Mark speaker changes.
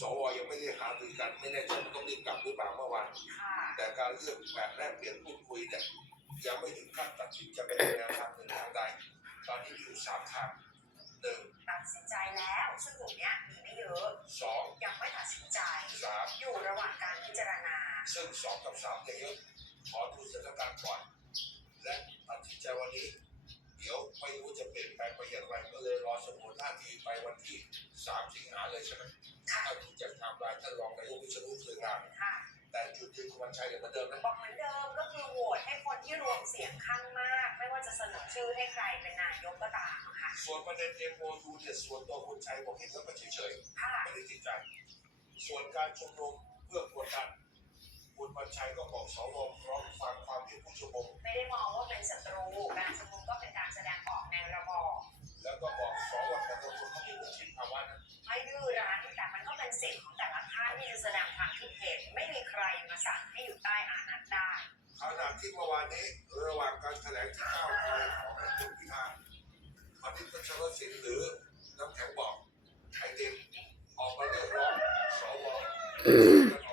Speaker 1: สวยังไม่ได้หารือกันไม่แน่ใจว่าต้องรีบกลับหรือเปล่าเมื่อวาน
Speaker 2: ค่ะ
Speaker 1: แต่การเลือกแบบแลกเปลี่ยนพูดคุยเนี่ยยังไม่ถึงขั้นตัดสินจะเป็นแนวทางหนึ่งทางใดตอนนี้มีอยู่สามทางหนึ่ง
Speaker 2: ตัดสินใจแล้วซึ่งกลุ่มเนี้ยมีไม่เยอะ
Speaker 1: สอง
Speaker 2: ยังไม่ตัดสินใจ
Speaker 1: สาม
Speaker 2: อยู่ระหว่างการพิจารณา
Speaker 1: ซึ่งสองกับสามเนี่ยเยอะขอดูสถานการณ์ก่อน และตัดสินใจวันนี้ สามสิงหาเลยใช่ไหม
Speaker 2: ค่ะ
Speaker 1: ถ้าดูจากไทม์ไลน์ท่านรองนายกวิศนุเครืองาม
Speaker 2: ค่ะ
Speaker 1: แต่จุดยืนคุณวันชัยเนี่ยเหมือนเดิมนะ
Speaker 2: บอกเหมือนเดิมก็คือโหวตให้คนที่รวมเสียงข้างมาก ไม่ว่าจะเสนอชื่อให้ใครเป็นนายกก็ตามค่ะ
Speaker 1: ส่วนประเด็น MOU เนี่ยส่วนตัวคุณชัยบอกเห็นแล้วก็เฉย
Speaker 2: ค่ะ
Speaker 1: ๆไม่ได้ติดใจ ส่วนการชุมนุมเพื่อกดดันคุณวันชัยก็บอกสวพร้อมฟัง
Speaker 2: สดงความคิดเห็นไม่มีใครมาสั่งให้อยู่ใต้อานัตได้
Speaker 1: ขณะที่เมื่อวานนี้ระหว่างการแถลงที่ก้าวไกลของคุณพิธาพนิษฐ์พัชรศิลป์หรือน้ำแข็งบอกไอเด็กออกมาเรียกร้องสว